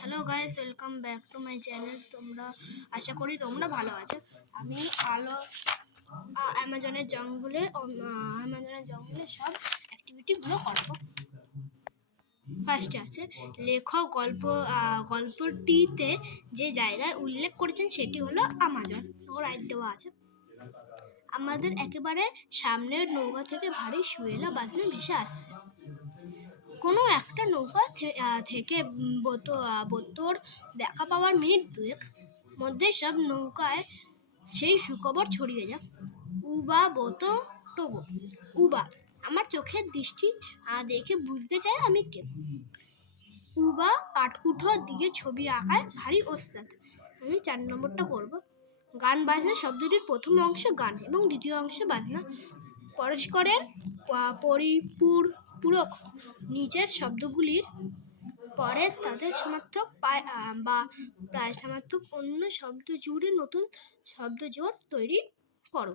Hello guys, welcome back to my channel. তোমরা আশা করি তোমরা ভালো আছো। আমি অ্যামাজনের জঙ্গলে সব অ্যাক্টিভিটিগুলো করবো। ফার্স্টে আছে লেখক গল্পটিতে যে জায়গায় উল্লেখ করেছেন সেটি হলো আমাজন। রাইট দেওয়া আছে। আমাদের একেবারে সামনের নৌকা থেকে ভারী সুয়েলা বাজনা ভেসে আসছে। কোনো একটা নৌকা থেকে বোতর দেখা পাওয়ার মিনিট দুয়েক মধ্যে সব নৌকায় সেই সুখবর ছড়িয়ে যায়। উবা বোতো টোগো উবা। আমার চোখের দৃষ্টি দেখে বুঝতে চাই আমি কে। উবা কাঠকুঠো দিয়ে ছবি আঁকায় ভারী ওস্তাদ। আমি 4 নম্বরটা করব। গান বাজনা শব্দটির প্রথম অংশ গান এবং দ্বিতীয় অংশে বাজনা পরস্পরের পরিপূরক। নিচের শব্দগুলির পরে তাদের সমার্থক বা প্রায় সমার্থক অন্য শব্দ জুড়ে নতুন শব্দ জোড় তৈরি করো।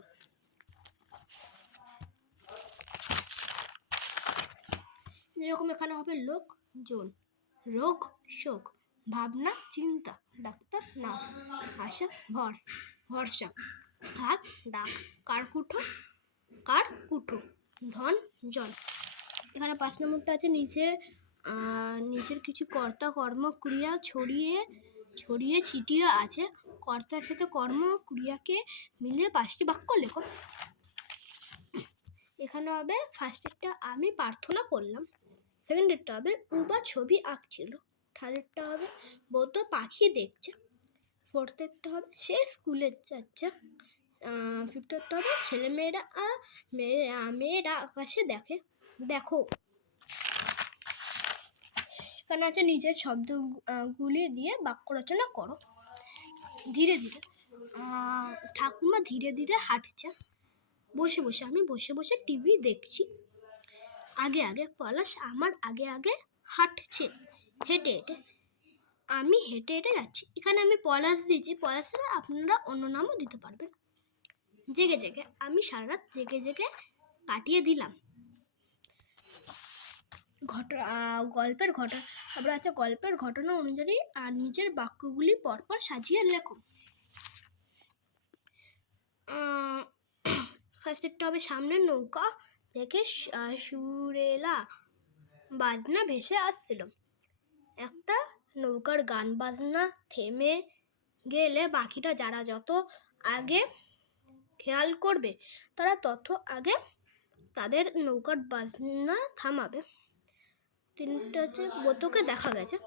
যেরকম এখানে হবে লোকজন, রোগ শোক, ভাবনা চিন্তা, ডাক্তার নার্স, আশা ভরসা, হাত ডাক, কার কুঠো, ধন জল। এখানে 5 নম্বরটা আছে নিচের কিছু কর্তা কর্ম ক্রিয়া ছড়িয়ে ছিটিয়ে আছে। কর্তার সাথে কর্ম ক্রিয়াকে মিলিয়ে 5টি বাক্য লেখো। এখানে হবে ফার্স্টেরটা আমি প্রার্থনা করলাম, সেকেন্ডেরটা হবে উবা ছবি আঁকছিল, থার্ডেরটা হবে বোতো পাখি দেখছে, ফোর্থেরটা হবে সে স্কুলে যাচ্ছে, ফিফথেরটা হবে মেয়েরা আকাশে দেখো। এখানে আছে নিজের শব্দগুলি দিয়ে বাক্য রচনা করো। ধীরে ধীরে ঠাকুমা ধীরে ধীরে হাঁটছে। আমি বসে বসে টিভি দেখছি। আগে পলাশ আমার আগে হাঁটছে। হেঁটে আমি হেঁটে যাচ্ছি। এখানে আমি পলাশ দিয়েছি, পলাশের আপনারা অন্য নামও দিতে পারবেন। জেগে আমি সারা রাত জেগে কাটিয়ে দিলাম। গল্পের ঘটনা অনুযায়ী নিজের বাক্যগুলি পরপর সাজিয়ে লেখো। ফার্স্টেরটা হবে সামনের নৌকা থেকে সুরেলা বাজনা ভেসে আসছিল। একটা নৌকার গান বাজনা থেমে গেলে বাকিটা যারা যত আগে খেয়াল করবে তারা তত আগে তাদের নৌকার বাজনা থামাবে। 3টা হচ্ছে বোতকে দেখা গেছে।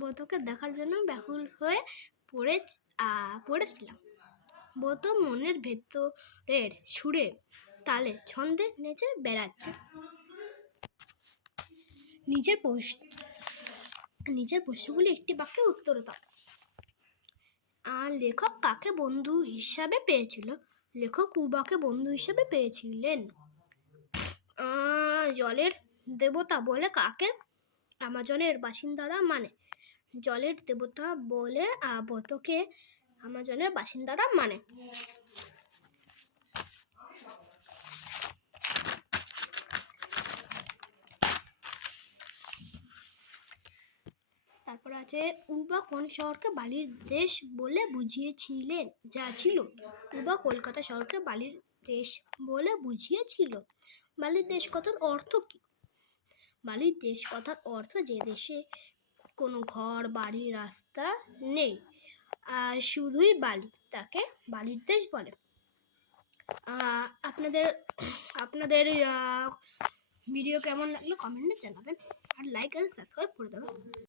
বোতকে দেখার জন্য ব্যাকুল হয়ে পড়েছিলাম। বোতো মনের ভেতরের সুরে তালে ছন্দে নেচে বেড়াচ্ছে। নিজের প্রশ্নগুলি একটি বাক্যে উত্তর দাও। লেখক কাকে বন্ধু হিসাবে পেয়েছিল? লেখক উবাকে বন্ধু হিসাবে পেয়েছিলেন। জলের দেবতা বলে কাকে আমাজনের বাসিন্দারা মানে? জলের দেবতা বলে বোতকে আমাজনের বাসিন্দারা মানে। তারপর আছে উবা কোন শহরকে বালির দেশ বলে বুঝিয়েছিলেন? যা ছিল উবা কলকাতা শহরকে বালির দেশ বলে বুঝিয়েছিল। বালির দেশ কথার অর্থ কি? বালির দেশ কথার অর্থ যে দেশে কোনো ঘর বাড়ি রাস্তা নেই, শুধুই বালি, তাকে বালির দেশ বলে। আপনাদের ভিডিও কেমন লাগলো কমেন্টে জানাবেন, আর লাইক আর সাবস্ক্রাইব করে দেবেন।